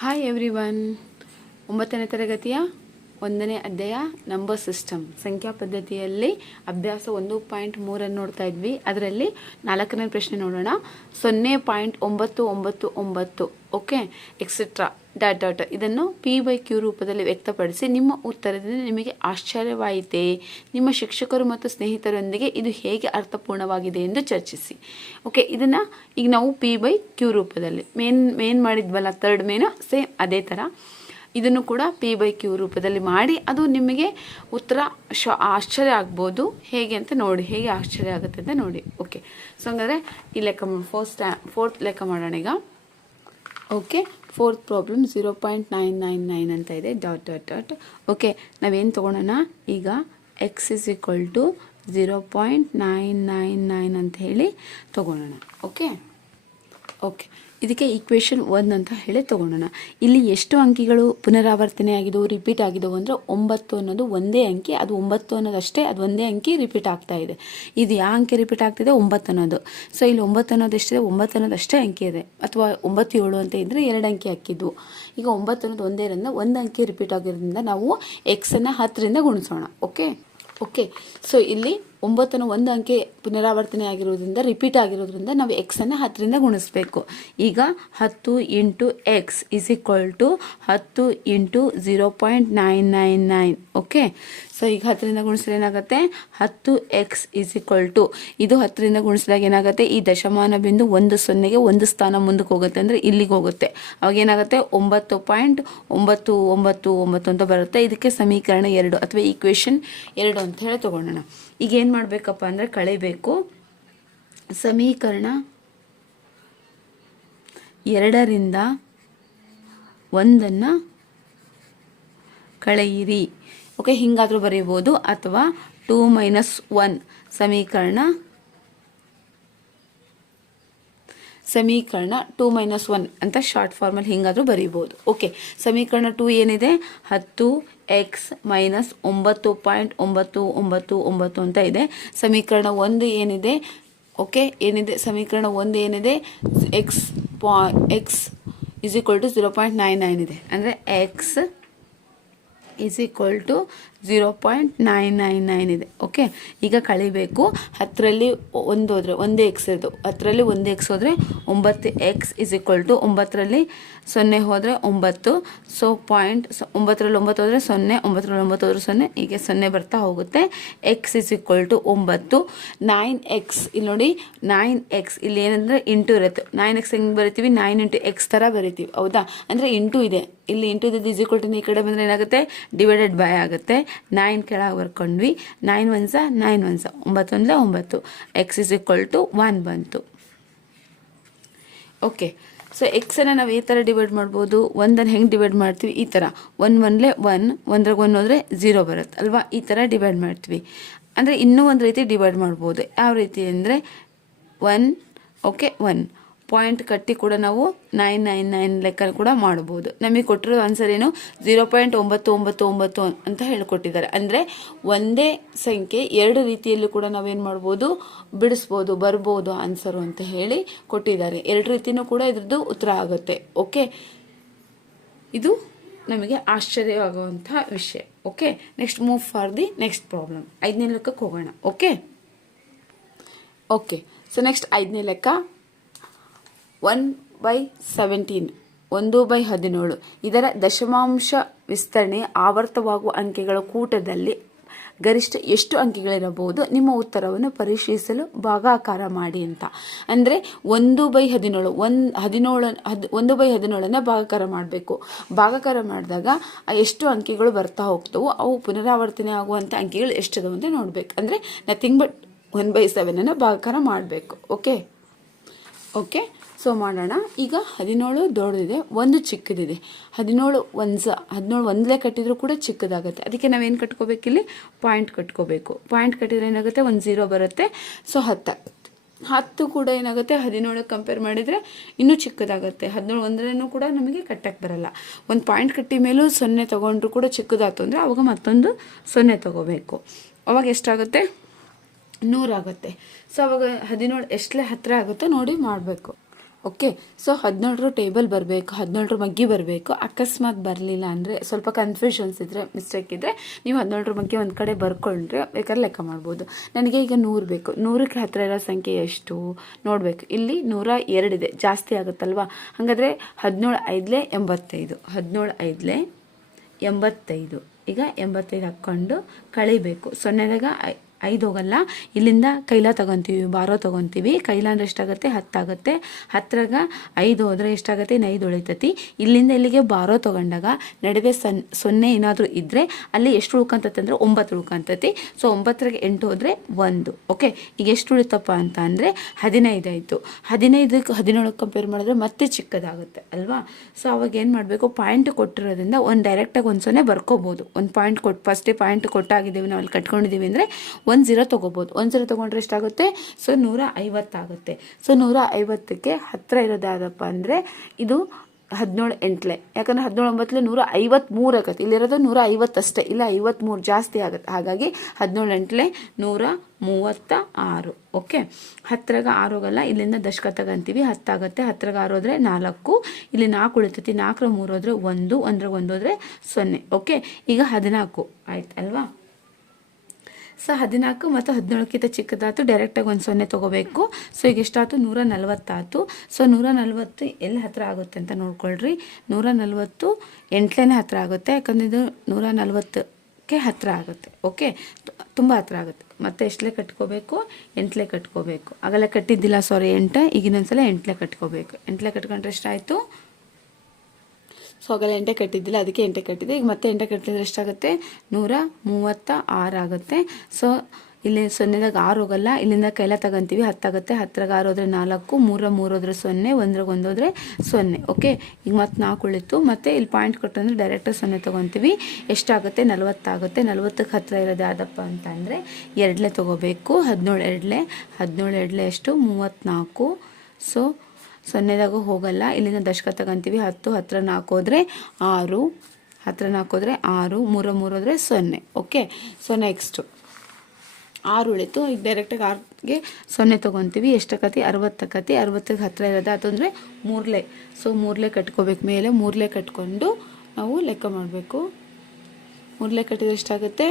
Hi every one ಒಂಬತ್ತನೇ ತರಗತಿಯ ಒಂದನೇ ಅಧ್ಯಾಯ ನಂಬರ್ ಸಿಸ್ಟಮ್ ಸಂಖ್ಯಾ ಪದ್ಧತಿಯಲ್ಲಿ ಅಭ್ಯಾಸ ಒಂದು ಪಾಯಿಂಟ್ ಮೂರನ್ನು ನೋಡ್ತಾ ಇದ್ವಿ. ಅದರಲ್ಲಿ ನಾಲ್ಕನೇ ಪ್ರಶ್ನೆ ನೋಡೋಣ. ಸೊನ್ನೆ ಪಾಯಿಂಟ್ ಒಂಬತ್ತು ಒಂಬತ್ತು ಒಂಬತ್ತು. ಓಕೆ ಎಕ್ಸೆಟ್ರಾ ಡಾಟ್ ಡಾಟ್ ಇದನ್ನು ಪಿ ಬೈ ಕ್ಯೂ ರೂಪದಲ್ಲಿ ವ್ಯಕ್ತಪಡಿಸಿ ನಿಮ್ಮ ಉತ್ತರದಿಂದ ನಿಮಗೆ ಆಶ್ಚರ್ಯವಾಯಿತೆ. ನಿಮ್ಮ ಶಿಕ್ಷಕರು ಮತ್ತು ಸ್ನೇಹಿತರೊಂದಿಗೆ ಇದು ಹೇಗೆ ಅರ್ಥಪೂರ್ಣವಾಗಿದೆ ಎಂದು ಚರ್ಚಿಸಿ. ಓಕೆ ಇದನ್ನು ಈಗ ನಾವು ಪಿ ಬೈ ಕ್ಯೂ ರೂಪದಲ್ಲಿ. ಮೇನ್ ಮೇನ್ ಮಾಡಿದ್ವಲ್ಲ ತರ್ಡ್ ಮೇನು ಸೇಮ್ ಅದೇ ಥರ ಇದನ್ನು ಕೂಡ ಪಿ ಬೈ ಕ್ಯೂ ರೂಪದಲ್ಲಿ ಮಾಡಿ, ಅದು ನಿಮಗೆ ಉತ್ತರ ಶ, ಆಶ್ಚರ್ಯ ಆಗ್ಬೋದು. ಹೇಗೆ ಅಂತ ನೋಡಿ, ಹೇಗೆ ಆಶ್ಚರ್ಯ ಆಗುತ್ತೆ ಅಂತ ನೋಡಿ. ಓಕೆ ಸೊ ಹಂಗಾದರೆ ಈ ಲೆಕ್ಕ ಫೋರ್ತ್ ಫೋರ್ತ್ ಲೆಕ್ಕ ಮಾಡೋಣ ಈಗ. Okay fourth problem zero point nine nine nine ಅಂತ ಇದೆ. ಡಾಟ್ ಡಾಟ್ ಡಾಟ್ ಓಕೆ ನಾವೇನು ತೊಗೊಳೋಣ? ಈಗ X is equal to zero point nine nine nine ಅಂತ ಹೇಳಿ ತೊಗೊಳೋಣ. ಓಕೆ ಓಕೆ ಇದಕ್ಕೆ ಈಕ್ವೇಷನ್ ಒನ್ ಅಂತ ಹೇಳಿ ತೊಗೊಳೋಣ ಇಲ್ಲಿ ಎಷ್ಟು ಅಂಕಿಗಳು ಪುನರಾವರ್ತನೆ ಆಗಿದವು ರಿಪೀಟ್ ಆಗಿದವು ಅಂದರೆ ಒಂಬತ್ತು ಅನ್ನೋದು ಒಂದೇ ಅಂಕಿ, ಅದು ಒಂಬತ್ತು ಅನ್ನೋದಷ್ಟೇ, ಅದು ಒಂದೇ ಅಂಕಿ ರಿಪೀಟ್ ಆಗ್ತಾ ಇದೆ. ಇದು ಯಾವ ಅಂಕಿ ರಿಪೀಟ್ ಆಗ್ತಿದೆ? ಒಂಬತ್ತು ಅನ್ನೋದು. ಸೊ ಇಲ್ಲಿ ಒಂಬತ್ತು ಅನ್ನೋದು ಎಷ್ಟಿದೆ? ಒಂಬತ್ತು ಅನ್ನೋದು ಅಷ್ಟೇ ಅಂಕಿ ಇದೆ. ಅಥವಾ ಒಂಬತ್ತು ಏಳು ಅಂತ ಇದ್ದರೆ ಎರಡು ಅಂಕಿ ಹಾಕಿದ್ವು ಈಗ ಒಂಬತ್ತು ಅನ್ನೋದು ಒಂದೇ ಇರೋದ್ರಿಂದ ಒಂದು ಅಂಕಿ ರಿಪೀಟ್ ಆಗಿರೋದ್ರಿಂದ ನಾವು ಎಕ್ಸನ್ನು ಹತ್ತರಿಂದ ಗುಣಿಸೋಣ. ಓಕೆ ಓಕೆ ಸೊ ಇಲ್ಲಿ ಒಂಬತ್ತನ್ನು ಒಂದು ಅಂಕೆ ಪುನರಾವರ್ತನೆ ಆಗಿರೋದ್ರಿಂದ ರಿಪೀಟ್ ಆಗಿರೋದ್ರಿಂದ ನಾವು ಎಕ್ಸನ್ನು ಹತ್ತರಿಂದ ಗುಣಿಸ್ಬೇಕು. ಈಗ ಹತ್ತು into X is equal to ಹತ್ತು into zero point nine nine nine okay so ಈಗ ಹತ್ತರಿಂದ ಗುಣಿಸಿದ್ರೆ ಏನಾಗುತ್ತೆ? ಹತ್ತು ಎಕ್ಸ್ ಇಸ್ ಈಕ್ವಲ್ ಟು ಇದು ಹತ್ತರಿಂದ ಗುಣಿಸಿದಾಗ ಏನಾಗುತ್ತೆ? ಈ ದಶಮಾನ ಬಿಂದು ಒಂದು ಸೊನ್ನೆಗೆ ಒಂದು ಸ್ಥಾನ ಮುಂದಕ್ಕೆ ಹೋಗುತ್ತೆ ಅಂದರೆ ಇಲ್ಲಿಗೆ ಹೋಗುತ್ತೆ. ಅವಾಗ ಏನಾಗುತ್ತೆ? ಒಂಬತ್ತು ಪಾಯಿಂಟ್ ಒಂಬತ್ತು ಒಂಬತ್ತು ಒಂಬತ್ತು ಅಂತ ಬರುತ್ತೆ. ಇದಕ್ಕೆ ಸಮೀಕರಣ ಎರಡು, ಅಥವಾ ಈಕ್ವೇಷನ್ ಎರಡು ಅಂತ ಹೇಳಿ ತಗೊಳ್ಳೋಣ. ಈಗ ಏನು ಮಾಡಬೇಕಪ್ಪ ಅಂದರೆ ಕಳಿಬೇಕು. ಸಮೀಕರಣ ಎರಡರಿಂದ ಒಂದನ್ನು ಕಳೆಯಿರಿ. ಓಕೆ ಹಿಂಗಾದರೂ ಬರೀಬೋದು ಅಥವಾ ಟೂ ಮೈನಸ್ ಒನ್ ಸಮೀಕರಣ. ಸಮೀಕರಣ ಟೂ ಮೈನಸ್ ಒನ್ ಅಂತ ಶಾರ್ಟ್ ಫಾರ್ಮಲ್ಲಿ ಹಿಂಗಾದರೂ ಬರೀಬೋದು. ಓಕೆ ಸಮೀಕರಣ ಟೂ ಏನಿದೆ? ಹತ್ತು ಎಕ್ಸ್ ಮೈನಸ್ ಒಂಬತ್ತು ಪಾಯಿಂಟ್ ಒಂಬತ್ತು ಒಂಬತ್ತು ಒಂಬತ್ತು ಅಂತ ಇದೆ. ಸಮೀಕರಣ ಒಂದು ಏನಿದೆ? ಓಕೆ ಏನಿದೆ? ಸಮೀಕರಣ ಒಂದು ಏನಿದೆ? ಎಕ್ಸ್ ಪಾ X is equal to zero point nine nine ಇದೆ. ಅಂದರೆ X is equal to zero point nine nine nine ಇದೆ. ಓಕೆ ಈಗ ಕಳಿಬೇಕು. ಹತ್ತರಲ್ಲಿ ಒಂದು ಹೋದರೆ ಒಂದೇ ಎಕ್ಸ್ ಇರೋದು. ಹತ್ತರಲ್ಲಿ ಒಂದೇ ಎಕ್ಸ್ ಹೋದರೆ ಒಂಬತ್ತು ಎಕ್ಸ್ ಇಸ್ ಈಕ್ವಲ್ ಟು ಒಂಬತ್ತರಲ್ಲಿ ಸೊನ್ನೆ ಹೋದರೆ ಒಂಬತ್ತು. ಸೊ ಪಾಯಿಂಟ್ ಒಂಬತ್ತರಲ್ಲಿ ಒಂಬತ್ತು ಹೋದರೆ ಸೊನ್ನೆ, ಒಂಬತ್ತರಲ್ಲಿ ಒಂಬತ್ತು ಹೋದರೆ ಸೊನ್ನೆ. ಹೀಗೆ ಸೊನ್ನೆ ಬರ್ತಾ ಹೋಗುತ್ತೆ. ಎಕ್ಸ್ ಇಸ್ ಈಕ್ವಲ್ ಟು ಒಂಬತ್ತು. ನೈನ್ ಎಕ್ಸ್ ಇಲ್ಲಿ ನೋಡಿ ನೈನ್ ಎಕ್ಸ್ ಇಲ್ಲಿ ಏನಂದರೆ ಇಂಟು ಇರುತ್ತೆ. ನೈನ್ ಎಕ್ಸ್ ಹೆಂಗೆ ಬರಿತೀವಿ? ನೈನ್ ಇಂಟು ಎಕ್ಸ್ ಥರ ಬರಿತೀವಿ. ಹೌದಾ? ಅಂದರೆ ಇಂಟು ಇದೆ. ಇಲ್ಲಿ ಇಂಟು ಇದ್ದು ಈಕ್ವಲ್ ಟು ಈ ಕಡೆ ಬಂದರೆ ಏನಾಗುತ್ತೆ? ಡಿವೈಡೆಡ್ ಬೈ ಆಗುತ್ತೆ. ನೈನ್ ಕೆಳಗೆ ಬರ್ಕೊಂಡ್ವಿ ನೈನ್ ಒನ್ಸ ನೈನ್ ಒನ್ಸ ಒಂಬತ್ತು ಒಂದಲೇ ಒಂಬತ್ತು. X is equal to one ಬಂತು. ಓಕೆ ಸೊ ಎಕ್ಸನ್ನು ನಾವು ಈ ಥರ ಡಿವೈಡ್ ಮಾಡ್ಬೋದು. ಒಂದನ್ನು ಹೆಂಗೆ ಡಿವೈಡ್ ಮಾಡ್ತೀವಿ? ಈ ಥರ ಒನ್ ಒನ್ಲೆ ಒನ್, ಒಂದ್ರಾಗ ಒನ್ ಹೋದರೆ ಝೀರೋ ಬರುತ್ತೆ. ಅಲ್ವಾ? ಈ ಥರ ಡಿವೈಡ್ ಮಾಡ್ತೀವಿ. ಅಂದರೆ ಇನ್ನೂ ಒಂದು ರೀತಿ ಡಿವೈಡ್ ಮಾಡ್ಬೋದು. ಯಾವ ರೀತಿ ಅಂದರೆ ಒನ್ ಓಕೆ ಒನ್ ಪಾಯಿಂಟ್ ಕಟ್ಟಿ ಕೂಡ ನಾವು ನೈನ್ ನೈನ್ ನೈನ್ ಲೆಕ್ಕ ಕೂಡ ಮಾಡ್ಬೋದು. ನಮಗೆ ಕೊಟ್ಟಿರೋ ಆನ್ಸರ್ ಏನು? ಝೀರೋ ಪಾಯಿಂಟ್ ಒಂಬತ್ತು ಒಂಬತ್ತು ಒಂಬತ್ತು ಅಂತ ಹೇಳಿಕೊಟ್ಟಿದ್ದಾರೆ. ಅಂದರೆ ಒಂದೇ ಸಂಖ್ಯೆ ಎರಡು ರೀತಿಯಲ್ಲೂ ಕೂಡ ನಾವೇನು ಮಾಡ್ಬೋದು? ಬಿಡಿಸ್ಬೋದು, ಬರ್ಬೋದು ಆನ್ಸರು ಅಂತ ಹೇಳಿ ಕೊಟ್ಟಿದ್ದಾರೆ. ಎರಡು ರೀತಿಯೂ ಕೂಡ ಇದ್ರದ್ದು ಉತ್ತರ ಆಗುತ್ತೆ. ಓಕೆ ಇದು ನಮಗೆ ಆಶ್ಚರ್ಯವಾಗುವಂಥ ವಿಷಯ. Okay next move for the next problem ಐದನೇ ಲೆಕ್ಕಕ್ಕೆ ಹೋಗೋಣ. ಓಕೆ ಓಕೆ ಸೊ ನೆಕ್ಸ್ಟ್ ಐದನೇ ಲೆಕ್ಕ. ಒನ್ ಬೈ ಸೆವೆಂಟೀನ್, ಒಂದು ಬೈ ಹದಿನೇಳು. ಇದರ ದಶಮಾಂಶ ವಿಸ್ತರಣೆ ಆವರ್ತವಾಗುವ ಅಂಕೆಗಳ ಕೂಟದಲ್ಲಿ ಗರಿಷ್ಠ ಎಷ್ಟು ಅಂಕೆಗಳಿರಬಹುದು? ನಿಮ್ಮ ಉತ್ತರವನ್ನು ಪರಿಶೀಲಿಸಲು ಭಾಗಾಕಾರ ಮಾಡಿ ಅಂತ. ಅಂದರೆ ಒಂದು ಬೈ ಹದಿನೇಳು ಒಂದು ಹದಿನೇಳು, ಹದ್, ಒಂದು ಬೈ ಹದಿನೇಳನ್ನು ಭಾಗಾಕಾರ ಮಾಡಬೇಕು. ಭಾಗಾಕಾರ ಮಾಡಿದಾಗ ಎಷ್ಟು ಅಂಕೆಗಳು ಬರ್ತಾ ಹೋಗ್ತವೋ ಅವು ಪುನರಾವರ್ತನೆ ಆಗುವಂಥ ಅಂಕೆಗಳು ಎಷ್ಟಿದಾವೆ ಅಂತ ನೋಡಬೇಕು. ಅಂದರೆ ನಥಿಂಗ್ ಬಟ್ ಒನ್ ಬೈ ಸೆವೆನನ್ನು ಭಾಗಾಕಾರ ಮಾಡಬೇಕು. ಓಕೆ ಓಕೆ ಸೊ ಮಾಡೋಣ. ಈಗ ಹದಿನೇಳು ದೊಡ್ಡದಿದೆ, ಒಂದು ಚಿಕ್ಕದಿದೆ. ಹದಿನೇಳು ಒಂದ್ಸ, ಹದಿನೇಳು ಒಂದಲೇ ಕಟ್ಟಿದರೂ ಕೂಡ ಚಿಕ್ಕದಾಗುತ್ತೆ. ಅದಕ್ಕೆ ನಾವೇನು ಕಟ್ಕೋಬೇಕಿಲ್ಲಿ ಪಾಯಿಂಟ್ ಕಟ್ಕೋಬೇಕು. ಪಾಯಿಂಟ್ ಕಟ್ಟಿದ್ರೆ ಏನಾಗುತ್ತೆ? ಒಂದು ಝೀರೋ ಬರುತ್ತೆ. ಸೊ ಹತ್ತು. ಹತ್ತು ಕೂಡ ಏನಾಗುತ್ತೆ? ಹದಿನೇಳಕ್ಕೆ ಕಂಪೇರ್ ಮಾಡಿದರೆ ಇನ್ನೂ ಚಿಕ್ಕದಾಗುತ್ತೆ. ಹದಿನೇಳು ಒಂದರೇನೂ ಕೂಡ ನಮಗೆ ಕಟ್ಟಕ್ಕೆ ಬರಲ್ಲ. ಒಂದು ಪಾಯಿಂಟ್ ಕಟ್ಟಿ ಮೇಲೂ ಸೊನ್ನೆ ತೊಗೊಂಡ್ರು ಕೂಡ ಚಿಕ್ಕದಾಯ್ತು ಅಂದರೆ ಅವಾಗ ಮತ್ತೊಂದು ಸೊನ್ನೆ ತೊಗೋಬೇಕು. ಅವಾಗ ಎಷ್ಟಾಗುತ್ತೆ? ನೂರಾಗುತ್ತೆ. ಸೊ ಅವಾಗ ಹದಿನೇಳು ಎಷ್ಟಲೇ ಹತ್ತಿರ ಆಗುತ್ತೋ ನೋಡಿ ಮಾಡಬೇಕು. ಓಕೆ ಸೊ ಹದಿನೇಳರು ಟೇಬಲ್ ಬರಬೇಕು ಹದಿನೇಳರು ಮಗ್ಗಿ ಬರಬೇಕು. ಅಕಸ್ಮಾತ್ ಬರಲಿಲ್ಲ ಅಂದರೆ ಸ್ವಲ್ಪ ಕನ್ಫ್ಯೂಷನ್ಸ್ ಇದ್ದರೆ ಮಿಸ್ಟೇಕ್ ಇದ್ದರೆ ನೀವು ಹದಿನೇಳರ ಮಗ್ಗಿ ಒಂದು ಕಡೆ ಬರ್ಕೊಂಡ್ರೆ ಬೇಕಾದ್ರೆ ಲೆಕ್ಕ ಮಾಡ್ಬೋದು. ನನಗೆ ಈಗ ನೂರು ಬೇಕು. ನೂರಕ್ಕೆ ಹತ್ತಿರ ಇರೋ ಸಂಖ್ಯೆ ಎಷ್ಟು? ನೋಡಬೇಕು. ಇಲ್ಲಿ ನೂರ ಎರಡಿದೆ ಜಾಸ್ತಿ ಆಗುತ್ತಲ್ವಾ? ಹಾಗಾದರೆ ಹದಿನೇಳು ಐದಲೇ ಎಂಬತ್ತೈದು. ಹದಿನೇಳು ಐದಲೇ ಎಂಬತ್ತೈದು. ಈಗ ಎಂಬತ್ತೈದು ಹಾಕ್ಕೊಂಡು ಕಳಿಬೇಕು. ಸೊನ್ನೆದಾಗ ಐದು ಹೋಗಲ್ಲ. ಇಲ್ಲಿಂದ ಕೈಲ ತಗೊತೀವಿ, ಬಾರೋ ತಗೊತೀವಿ. ಕೈಲ ಅಂದ್ರೆ ಎಷ್ಟಾಗುತ್ತೆ? ಹತ್ತಾಗುತ್ತೆ. ಹತ್ತರಾಗ ಐದು ಹೋದರೆ ಎಷ್ಟಾಗುತ್ತೆ? ಇನ್ನು ಐದು ಉಳಿತತಿ. ಇಲ್ಲಿಂದ ಇಲ್ಲಿಗೆ ಬಾರೋ ತಗೊಂಡಾಗ ನಡುವೆ ಸನ್, ಸೊನ್ನೆ ಏನಾದರೂ ಇದ್ದರೆ ಅಲ್ಲಿ ಎಷ್ಟು ಉಳ್ಕೊಂತತಿ ಅಂದರೆ ಒಂಬತ್ತು ಉಳ್ಕೊಂತತಿ. ಸೊ, ಒಂಬತ್ತರಾಗೆ ಎಂಟು ಹೋದರೆ ಒಂದು. ಓಕೆ? ಈಗ ಎಷ್ಟು ಉಳಿತಪ್ಪ ಅಂತ ಅಂದರೆ ಹದಿನೈದು ಆಯಿತು. ಹದಿನೈದಕ್ಕೆ ಹದಿನೇಳಕ್ಕೆ ಕಂಪೇರ್ ಮಾಡಿದ್ರೆ ಮತ್ತೆ ಚಿಕ್ಕದಾಗುತ್ತೆ, ಅಲ್ವಾ? ಸೊ, ಅವಾಗ ಏನು ಮಾಡಬೇಕು? ಪಾಯಿಂಟ್ ಕೊಟ್ಟಿರೋದ್ರಿಂದ ಒಂದು ಡೈರೆಕ್ಟಾಗಿ ಒಂದು ಸೊನ್ನೆ ಬರ್ಕೋಬೋದು. ಒಂದು ಪಾಯಿಂಟ್ ಕೊಟ್ಟು ಫಸ್ಟೇ ಪಾಯಿಂಟ್ ಕೊಟ್ಟಾಗಿದ್ದೀವಿ, ನಾವು ಅಲ್ಲಿ ಕಟ್ಕೊಂಡಿದ್ದೀವಿ ಅಂದರೆ ಒಂದು ಜೀರೋ ತೊಗೋಬೋದು. ಒಂದು ಜೀರೋ ತೊಗೊಂಡ್ರೆ ಎಷ್ಟಾಗುತ್ತೆ? ಸೊ, ನೂರ ಐವತ್ತಾಗುತ್ತೆ ಸೊ, ನೂರ ಐವತ್ತಕ್ಕೆ ಹತ್ತಿರ ಇರೋದಾದಪ್ಪ ಅಂದರೆ ಇದು ಹದಿನೇಳು ಎಂಟ್ಲೆ. ಯಾಕಂದ್ರೆ ಹದಿನೇಳು ಒಂಬತ್ತಲೆ ನೂರ ಐವತ್ತ್ಮೂರು ಆಗುತ್ತೆ. ಇಲ್ಲಿರೋದು ನೂರ ಐವತ್ತಷ್ಟೇ ಇಲ್ಲ ಐವತ್ತ್ಮೂರು ಜಾಸ್ತಿ ಆಗುತ್ತೆ. ಹಾಗಾಗಿ ಹದಿನೇಳು ಎಂಟ್ಲೆ ನೂರ ಮೂವತ್ತ ಆರು. ಓಕೆ? ಹತ್ತಿರಾಗ ಆರು ಹೋಗಲ್ಲ. ಇಲ್ಲಿಂದ ದಶಕ ತಗೊಂತೀವಿ. ಹತ್ತಾಗುತ್ತೆ ಹತ್ತಿರಾಗ ಆರು ಹೋದರೆ ನಾಲ್ಕು. ಇಲ್ಲಿ ನಾಲ್ಕು ಉಳಿತೈತಿ. ನಾಲ್ಕರ ಮೂರು ಹೋದರೆ ಒಂದು. ಒಂದ್ರಾಗ ಒಂದು ಹೋದರೆ ಸೊನ್ನೆ. ಓಕೆ? ಈಗ ಹದಿನಾಲ್ಕು. ಆಯ್ತು ಅಲ್ವಾ ಸೊ ಹದಿನಾಲ್ಕು ಮತ್ತು ಹದಿನೇಳಕ್ಕಿಂತ ಚಿಕ್ಕದಾತು ಡೈರೆಕ್ಟಾಗಿ ಒಂದು ಸೊನ್ನೆ ತೊಗೋಬೇಕು. ಸೊ ಈಗ ಎಷ್ಟಾಯ್ತು? ನೂರ ನಲ್ವತ್ತಾಯ್ತು ಸೊ ನೂರ ನಲ್ವತ್ತು ಎಲ್ಲಿ ಹತ್ತಿರ ಆಗುತ್ತೆ ಅಂತ ನೋಡ್ಕೊಳ್ರಿ. ನೂರ ನಲ್ವತ್ತು ಎಂಟ್ಲೇ ಹತ್ತಿರ ಆಗುತ್ತೆ. ಯಾಕಂದರೆ ಇದು ನೂರ ನಲ್ವತ್ತಕ್ಕೆ ಹತ್ತಿರ ಆಗುತ್ತೆ ಓಕೆ ತುಂಬ ಹತ್ತಿರ ಆಗುತ್ತೆ. ಮತ್ತೆ ಎಷ್ಟಲೇ ಕಟ್ಕೋಬೇಕು? ಎಂಟ್ಲೆ ಕಟ್ಕೋಬೇಕು. ಆಗಲ್ಲ ಕಟ್ಟಿದ್ದಿಲ್ಲ ಸಾರಿ ಎಂಟು. ಈಗ ಇನ್ನೊಂದ್ಸಲ ಎಂಟ್ಲೆ ಕಟ್ಕೋಬೇಕು. ಎಂಟ್ಲೆ ಕಟ್ಕೊಂಡ್ರೆ ಎಷ್ಟಾಯಿತು? ಸೊ ಆಗಲ್ಲ ಎಂಟೆ ಕಟ್ಟಿದ್ದಿಲ್ಲ, ಅದಕ್ಕೆ ಎಂಟೆ ಕಟ್ಟಿದೆ. ಈಗ ಮತ್ತೆ ಎಂಟೆ ಕಟ್ಟಿದ್ರೆ ಎಷ್ಟಾಗುತ್ತೆ? ನೂರ ಮೂವತ್ತ ಆರು ಆಗುತ್ತೆ. ಸೊ ಇಲ್ಲಿ ಸೊನ್ನೆದಾಗ ಆರು ಹೋಗಲ್ಲ. ಇಲ್ಲಿಂದ ಕೈಲ ತಗೊಂತೀವಿ. ಹತ್ತಾಗುತ್ತೆ ಹತ್ತರಾಗ ಆರು ಹೋದರೆ ನಾಲ್ಕು, ಮೂರ, ಮೂರು ಹೋದರೆ ಸೊನ್ನೆ, ಒಂದ್ರಾಗ ಒಂದು ಹೋದರೆ ಸೊನ್ನೆ. ಓಕೆ ಈಗ ಮತ್ತೆ ನಾಲ್ಕು ಉಳಿತು. ಮತ್ತು ಇಲ್ಲಿ ಪಾಯಿಂಟ್ ಕೊಟ್ಟಂದ್ರೆ ಡೈರೆಕ್ಟ್ ಸೊನ್ನೆ ತೊಗೊತೀವಿ. ಎಷ್ಟಾಗುತ್ತೆ? ನಲವತ್ತಾಗುತ್ತೆ. ನಲವತ್ತಕ್ಕೆ ಹತ್ತಿರ ಇರೋದು ಯಾವುದಪ್ಪ ಅಂತ ಅಂದರೆ ಎರಡಲೇ ತೊಗೋಬೇಕು. ಹದಿನೇಳು ಎರಡಲೇ. ಹದಿನೇಳು ಎರಡಲೆ ಎಷ್ಟು? ಮೂವತ್ತ್ನಾಲ್ಕು. ಸೊ ಸೊನ್ನೆದಾಗ ಹೋಗಲ್ಲ. ಇಲ್ಲಿಂದ ದಶಕ ತಗೊಂತೀವಿ. ಹತ್ತು, ಹತ್ರ ನಾಲ್ಕು ಹೋದರೆ ಆರು. ಹತ್ತಿರ ನಾಲ್ಕು ಹೋದರೆ ಆರು, ಮೂರ, ಮೂರು ಹೋದರೆ ಸೊನ್ನೆ. ಓಕೆ ಸೊ ನೆಕ್ಸ್ಟು ಆರು ಉಳಿತು. ಈಗ ಡೈರೆಕ್ಟಾಗಿ ಆರಿಗೆ ಸೊನ್ನೆ ತೊಗೊತೀವಿ. ಅರವತ್ತು ಅರವತ್ತಕ್ಕತಿ. ಅರವತ್ತಿಗೆ ಹತ್ತಿರ ಇರೋದು ಅದಂದರೆ ಮೂರಲೆ. ಸೊ ಮೂರಲೆ ಕಟ್ಕೋಬೇಕು. ಮೇಲೆ ಮೂರಲೆ ಕಟ್ಕೊಂಡು ನಾವು ಲೆಕ್ಕ ಮಾಡಬೇಕು. ಮೂರಲೆ ಕಟ್ಟಿದ್ರೆ ಎಷ್ಟಾಗುತ್ತೆ?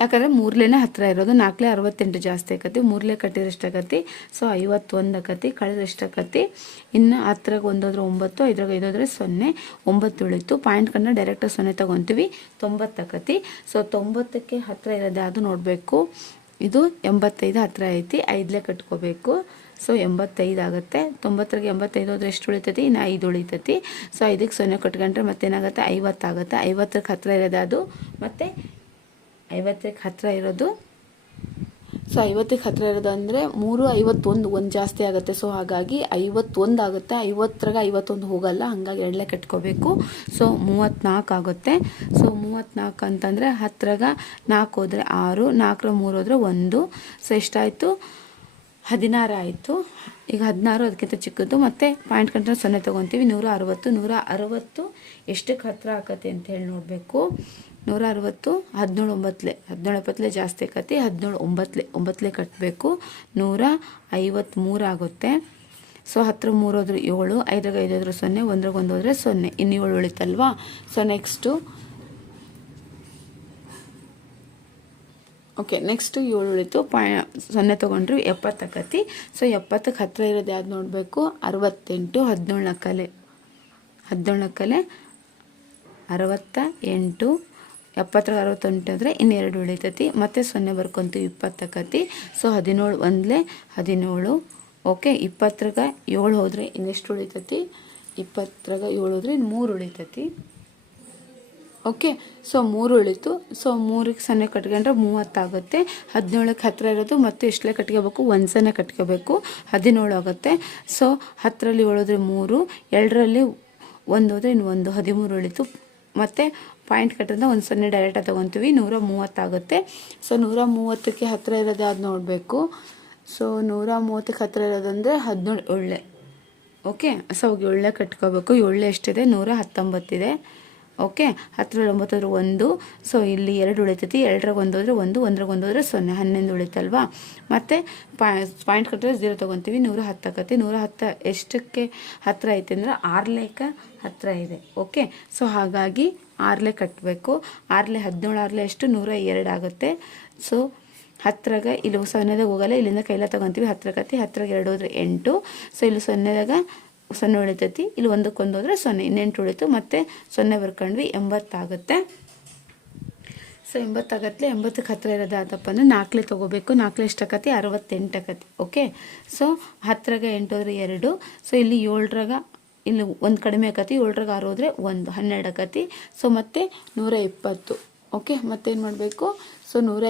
ಯಾಕಂದರೆ ಮೂರ್ಲೇನೆ ಹತ್ತಿರ ಇರೋದು ನಾಲ್ಕಲೇ ಅರವತ್ತೆಂಟು ಜಾಸ್ತಿ ಆಕತಿ, ಮೂರ್ಲೆ ಆಕತಿ, ಸೊ ಐವತ್ತೊಂದು ಆಕತಿ ಕಳೆದ್ರೆ ಆಕತಿ. ಇನ್ನು ಹತ್ತಿರಾಗ ಒಂದೋದ್ರೆ ಒಂಬತ್ತು, ಐದ್ರಾಗ ಐದೋದ್ರೆ ಸೊನ್ನೆ, ಒಂಬತ್ತು ಉಳಿತು ಪಾಯಿಂಟ್ ಕನ್ನ ಡೈರೆಕ್ಟಾಗಿ ಸೊನ್ನೆ ತೊಗೊತೀವಿ, ತೊಂಬತ್ತು ಆಕತಿ. ಸೊ ತೊಂಬತ್ತಕ್ಕೆ ಹತ್ತಿರ ಇರೋದು ಯಾವುದು ನೋಡಬೇಕು. ಇದು ಎಂಬತ್ತೈದು ಹತ್ತಿರ ಐತಿ, ಐದಲೇ ಕಟ್ಕೋಬೇಕು. ಸೊ ಎಂಬತ್ತೈದು ಆಗುತ್ತೆ. ತೊಂಬತ್ತರಿಗೆ ಎಂಬತ್ತೈದು ಹೋದ್ರೆ ಎಷ್ಟು ಉಳಿತೈತಿ? ಇನ್ನು ಐದು ಉಳಿತೈತಿ. ಸೊ ಐದಕ್ಕೆ ಸೊನ್ನೆ ಕಟ್ಕೊಂಡ್ರೆ ಮತ್ತೇನಾಗುತ್ತೆ? ಐವತ್ತಾಗುತ್ತೆ ಐವತ್ತಕ್ಕೆ ಹತ್ತಿರ ಇರೋದು ಅದು. ಮತ್ತು ಐವತ್ತಕ್ಕೆ ಹತ್ತಿರ ಇರೋದು? ಸೊ ಐವತ್ತಕ್ಕೆ ಹತ್ತಿರ ಇರೋದು ಅಂದರೆ ಮೂರು, ಐವತ್ತೊಂದು, ಒಂದು ಜಾಸ್ತಿ ಆಗುತ್ತೆ. ಸೊ ಹಾಗಾಗಿ ಐವತ್ತೊಂದು ಆಗುತ್ತೆ. ಐವತ್ತರಾಗ ಐವತ್ತೊಂದು ಹೋಗಲ್ಲ. ಹಾಗಾಗಿ ಎರಡಲೇ ಕಟ್ಕೋಬೇಕು. ಸೊ ಮೂವತ್ತ್ನಾಲ್ಕು ಆಗುತ್ತೆ. ಸೊ ಮೂವತ್ತ್ನಾಲ್ಕು ಅಂತಂದರೆ ಹತ್ತಿರಾಗ ನಾಲ್ಕು ಹೋದರೆ ಆರು, ನಾಲ್ಕರ ಮೂರು ಹೋದರೆ ಒಂದು. ಸೊ ಎಷ್ಟಾಯಿತು? ಹದಿನಾರು ಆಯಿತು. ಈಗ ಹದಿನಾರು, ಅದಕ್ಕಿಂತ ಚಿಕ್ಕದು ಮತ್ತು ಪಾಯಿಂಟ್ ಕಂಡ್ರೆ ಸೊನ್ನೆ ತೊಗೊತೀವಿ. ನೂರ ಅರವತ್ತು ನೂರ ಅರವತ್ತು ಎಷ್ಟಕ್ಕೆ ಹತ್ತಿರ ಆಕತ್ತೆ ಅಂತ ಹೇಳಿ ನೋಡಬೇಕು. ನೂರ ಅರವತ್ತು, ಹದಿನೇಳು ಒಂಬತ್ತಲೆ. ಹದಿನೇಳು ಎಪ್ಪತ್ತಲೆ ಜಾಸ್ತಿ ಆಕತಿ. ಹದಿನೇಳು ಒಂಬತ್ತಲೆ. ಒಂಬತ್ತಲೆ ಕಟ್ಟಬೇಕು ನೂರ ಐವತ್ತ್ಮೂರು ಆಗುತ್ತೆ. ಸೊ ಹತ್ತಿರ ಮೂರು ಏಳು, ಐದ್ರಾಗ ಐದು ಸೊನ್ನೆ, ಒಂದ್ರಾಗ ಒಂದು ಹೋದರೆ ಸೊನ್ನೆ. ಇನ್ನು ಏಳು ಉಳಿತಲ್ವಾ? ಸೊ ನೆಕ್ಸ್ಟು ಓಕೆ ನೆಕ್ಸ್ಟು ಏಳು ಉಳಿತು ಪಾಯ, ಸೊನ್ನೆ ತೊಗೊಂಡ್ರಿ ಎಪ್ಪತ್ತಕ್ಕತಿ. ಸೊ ಎಪ್ಪತ್ತಕ್ಕೆ ಹತ್ತಿರ ಇರೋದು ಯಾವ್ದು ನೋಡಬೇಕು? ಅರವತ್ತೆಂಟು ಹದಿನೇಳು ನಕ್ಕಲೆ ಹದಿನೇಳು ನಕ್ಕಲೆ ಅರವತ್ತ ಎಂಟು ಎಪ್ಪತ್ತರ ಅರವತ್ತೆಂಟು ಅಂದರೆ ಇನ್ನೆರಡು ಉಳಿತೈತಿ. ಮತ್ತೆ ಸೊನ್ನೆ ಬರ್ಕೊಂತೀವಿ ಇಪ್ಪತ್ತಕ್ಕತಿ. ಸೊ ಹದಿನೇಳು ಒಂದಲೇ ಹದಿನೇಳು. ಓಕೆ ಇಪ್ಪತ್ತರಾಗ ಏಳು ಹೋದರೆ ಇನ್ನೆಷ್ಟು ಉಳಿತೈತಿ? ಇಪ್ಪತ್ತರಾಗ ಏಳು ಹೋದರೆ ಇನ್ನು ಮೂರು ಉಳಿತೈತಿ. ಓಕೆ ಸೊ ಮೂರು ಉಳಿತು ಸೊ ಮೂರಕ್ಕೆ ಸೊನ್ನೆ ಕಟ್ಕೊಂಡ್ರೆ ಮೂವತ್ತಾಗುತ್ತೆ. ಹದಿನೇಳಕ್ಕೆ ಹತ್ತಿರ ಇರೋದು ಮತ್ತು ಎಷ್ಟಲೇ ಕಟ್ಕೋಬೇಕು? ಒಂದು ಸೊನ್ನೆ ಕಟ್ಕೋಬೇಕು. ಹದಿನೇಳು ಆಗುತ್ತೆ. ಸೊ ಹತ್ತರಲ್ಲಿ ಉಳಿದ್ರೆ ಮೂರು, ಎರಡರಲ್ಲಿ ಒಂದು ಹೋದರೆ ಇನ್ನು ಒಂದು. ಹದಿಮೂರು ಉಳಿತು ಮತ್ತು ಪಾಯಿಂಟ್ ಕಟ್ಟಿದ್ರೆ ಒಂದು ಸೊನ್ನೆ ಡೈರೆಕ್ಟಾಗಿ ತೊಗೊತೀವಿ. ನೂರ ಮೂವತ್ತಾಗುತ್ತೆ ಸೊ ನೂರ ಮೂವತ್ತಕ್ಕೆ ಹತ್ತಿರ ಇರೋದು ಯಾವ್ದು ನೋಡಬೇಕು? ಸೊ ನೂರ ಮೂವತ್ತಕ್ಕೆ ಹತ್ತಿರ ಇರೋದಂದರೆ ಹದಿನೇಳು ಒಳ್ಳೆ. ಓಕೆ ಸೊ ಅವಾಗ ಒಳ್ಳೆ ಕಟ್ಕೋಬೇಕು. ಏಳನೇ ಎಷ್ಟಿದೆ? ನೂರ ಹತ್ತೊಂಬತ್ತಿದೆ. ಓಕೆ ಹತ್ತರಲ್ಲಿ ಒಂಬತ್ತು ಒಂದು. ಸೊ ಇಲ್ಲಿ ಎರಡು ಉಳಿತೈತಿ. ಎರಡರಾಗ ಒಂದು ಹೋದರೆ ಒಂದು, ಒಂದ್ರಾಗ ಒಂದು ಹೋದರೆ ಸೊನ್ನೆ, ಹನ್ನೊಂದು ಉಳಿತಲ್ವಾ? ಮತ್ತು ಪಾಯಿಂಟ್ ಕಟ್ಟಿದ್ರೆ ಜೀರೋ ತೊಗೊತೀವಿ, ನೂರ ಹತ್ತು ಆಕತಿ. ನೂರ ಹತ್ತು ಎಷ್ಟಕ್ಕೆ ಹತ್ತಿರ ಐತೆ ಅಂದ್ರೆ ಆರ್ಲೇಕ ಹತ್ತಿರ ಇದೆ. ಓಕೆ ಸೊ ಹಾಗಾಗಿ ಆರ್ಲೆ ಕಟ್ಟಬೇಕು ಆರ್ಲೆ ಹದಿನೇಳು ಆರ್ಲೆ ಎಷ್ಟು? ನೂರ ಎರಡು ಆಗುತ್ತೆ. ಸೊ ಹತ್ತಿರಾಗ ಇಲ್ಲಿ ಸೊನ್ನೆದಾಗ ಹೋಗಲ್ಲ, ಇಲ್ಲಿಂದ ಕೈಲ ತೊಗೊತೀವಿ ಹತ್ತಿರಕತ್ತಿ ಹತ್ತಿರಾಗ ಎರಡು ಹೋದರೆ ಎಂಟು. ಸೊ ಇಲ್ಲಿ ಸೊನ್ನೆದಾಗ ಸೊನ್ನೆ ಉಳಿತೈತಿ. ಇಲ್ಲಿ ಒಂದಕ್ಕೊಂದು ಹೋದರೆ ಸೊನ್ನೆ, ಇನ್ನೆಂಟು ಉಳಿತು, ಮತ್ತು ಸೊನ್ನೆ ಬರ್ಕೊಂಡ್ವಿ, ಎಂಬತ್ತಾಗುತ್ತೆ. ಸೊ ಎಂಬತ್ತಾಗತ್ತೆ ಎಂಬತ್ತಕ್ಕೆ ಹತ್ತಿರ ಇರೋದಾದಪ್ಪ ಅಂದರೆ ನಾಲ್ಕಲೆ ತೊಗೋಬೇಕು. ನಾಲ್ಕಲೆ ಎಷ್ಟಾಕತಿ ಅರವತ್ತೆಂಟಾಕತಿ ಓಕೆ ಸೊ ಹತ್ತರಾಗ ಎಂಟು ಹೋದ್ರೆ ಎರಡು. ಸೊ ಇಲ್ಲಿ ಏಳರಾಗ, ಇಲ್ಲಿ ಒಂದು ಕಡಿಮೆ ಆಕತಿ, ಏಳರಾಗ ಆರು ಹೋದರೆ ಒಂದು ಹನ್ನೆರಡು ಆಕತಿ ಸೊ ಮತ್ತೆ ನೂರ ಇಪ್ಪತ್ತು. ಓಕೆ ಮತ್ತೇನು ಮಾಡಬೇಕು? ಸೊ ನೂರ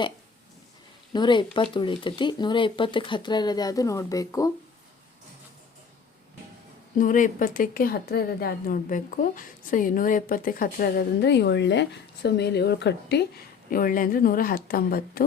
ನೂರ ಇಪ್ಪತ್ತು ಉಳಿತೈತಿ. ನೂರ ಇಪ್ಪತ್ತಕ್ಕೆ ಹತ್ತಿರ ಇರೋದು ನೋಡಬೇಕು. ನೂರ ಇಪ್ಪತ್ತಕ್ಕೆ ಹತ್ತಿರ ಇರೋದು ಯಾವ್ದು ನೋಡಬೇಕು. ಸೊ ನೂರ ಇಪ್ಪತ್ತಕ್ಕೆ ಹತ್ತಿರ ಇರೋದಂದರೆ ಏಳೆ. ಸೊ ಮೇಲೆ ಏಳು ಕಟ್ಟಿ ಏಳನೇ ಅಂದರೆ ನೂರ ಹತ್ತೊಂಬತ್ತು.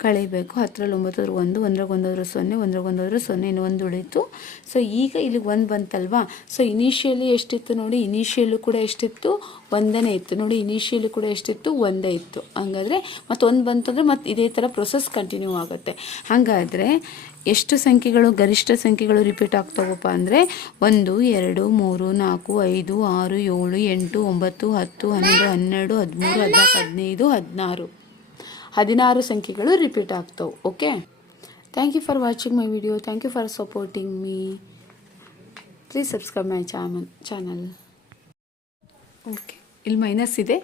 ಕಳಿಬೇಕು ಹತ್ತರಲ್ಲಿ ಒಂಬತ್ತಾದ್ರೂ ಒಂದು ಒಂದ್ರಾಗ ಒಂದು ಹೋದ್ರೆ ಸೊನ್ನೆ ಒಂದ್ರಾಗ ಒಂದು ಹೋದ್ರೆ ಸೊನ್ನೆ, ಇನ್ನು ಒಂದು ಉಳೀತು ಸೊ ಈಗ ಇಲ್ಲಿಗೆ ಒಂದು ಬಂತಲ್ವಾ? ಸೊ ಇನಿಷಿಯಲಿ ಎಷ್ಟಿತ್ತು ನೋಡಿ? ಇನಿಷಿಯಲು ಕೂಡ ಎಷ್ಟಿತ್ತು? ಒಂದನೇ ಇತ್ತು. ನೋಡಿ ಇನಿಷಿಯಲಿ ಕೂಡ ಎಷ್ಟಿತ್ತು? ಒಂದೇ ಇತ್ತು. ಹಂಗಾದರೆ ಮತ್ತು ಒಂದು ಅಂದರೆ ಮತ್ತು ಇದೇ ಥರ ಪ್ರೊಸೆಸ್ ಕಂಟಿನ್ಯೂ ಆಗುತ್ತೆ. ಹಾಗಾದರೆ ಎಷ್ಟು ಸಂಖ್ಯೆಗಳು, ಗರಿಷ್ಠ ಸಂಖ್ಯೆಗಳು ರಿಪೀಟ್ ಆಗ್ತಾವಪ್ಪ ಅಂದರೆ ಒಂದು, ಎರಡು, ಮೂರು, ನಾಲ್ಕು, ಐದು, ಆರು, ಏಳು, ಎಂಟು, ಒಂಬತ್ತು, ಹತ್ತು ಹನ್ನೊಂದು ಹನ್ನೆರಡು, ಹದಿಮೂರು, ಹದಿನಾಲ್ಕು, ಹದಿನೈದು, ಹದಿನಾರು. ಹದಿನಾರು ಸಂಖ್ಯೆಗಳು ರಿಪೀಟ್ ಆಗ್ತವೆ okay thank you for watching my video thank you for supporting me please subscribe my channel channel okay ಇಲ್ಲಿ ಮೈನಸ್ ಇದೆ.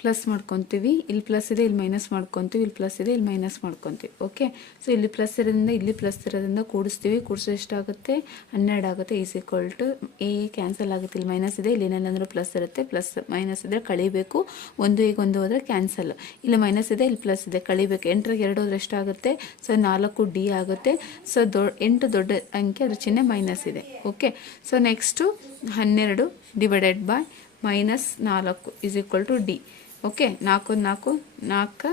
ಪ್ಲಸ್ ಮಾಡ್ಕೊತೀವಿ, ಇಲ್ಲಿ ಪ್ಲಸ್ ಇದೆ, ಇಲ್ಲಿ ಮೈನಸ್ ಮಾಡ್ಕೊತೀವಿ, ಇಲ್ಲಿ ಪ್ಲಸ್ ಇದೆ, ಇಲ್ಲಿ ಮೈನಸ್ ಮಾಡ್ಕೊತೀವಿ ಓಕೆ ಸೊ ಇಲ್ಲಿ ಪ್ಲಸ್ ಇರೋದ್ರಿಂದ, ಇಲ್ಲಿ ಪ್ಲಸ್ ಇರೋದ್ರಿಂದ ಕೂಡಿಸ್ತೀವಿ, ಕೂಡಿಸೋ ಎಷ್ಟಾಗುತ್ತೆ? ಹನ್ನೆರಡು ಆಗುತ್ತೆ is equal to A cancel ಆಗುತ್ತೆ, ಇಲ್ಲಿ ಮೈನಸ್ ಇದೆ, ಇಲ್ಲಿ ಏನೇನಾದರೂ ಪ್ಲಸ್ ಇರುತ್ತೆ, ಪ್ಲಸ್ ಮೈನಸ್ ಇದ್ದರೆ ಕಳಿಬೇಕು, ಒಂದು ಈಗ ಒಂದು ಹೋದರೆ ಕ್ಯಾನ್ಸಲ್ ಇಲ್ಲಿ ಮೈನಸ್ ಇದೆ, ಇಲ್ಲಿ ಪ್ಲಸ್ ಇದೆ, ಕಳಿಬೇಕು, ಎಂಟ್ರಿಗೆ ಎರಡು ಹೋದ್ರೆ ಎಷ್ಟಾಗುತ್ತೆ? ಸೊ ನಾಲ್ಕು ಡಿ ಆಗುತ್ತೆ ಸೊ ದೊ, ಎಂಟು ದೊಡ್ಡ ಅಂಕೆ, ಅದ್ರ ಚಿಹ್ನೆ ಮೈನಸ್ ಇದೆ ಓಕೆ ಸೊ ನೆಕ್ಸ್ಟು ಹನ್ನೆರಡು ಡಿವೈಡೆಡ್ ಬೈ ಮೈನಸ್ ನಾಲ್ಕು is equal to D okay ನಾಲ್ಕು ನಾಲ್ಕು ನಾಲ್ಕು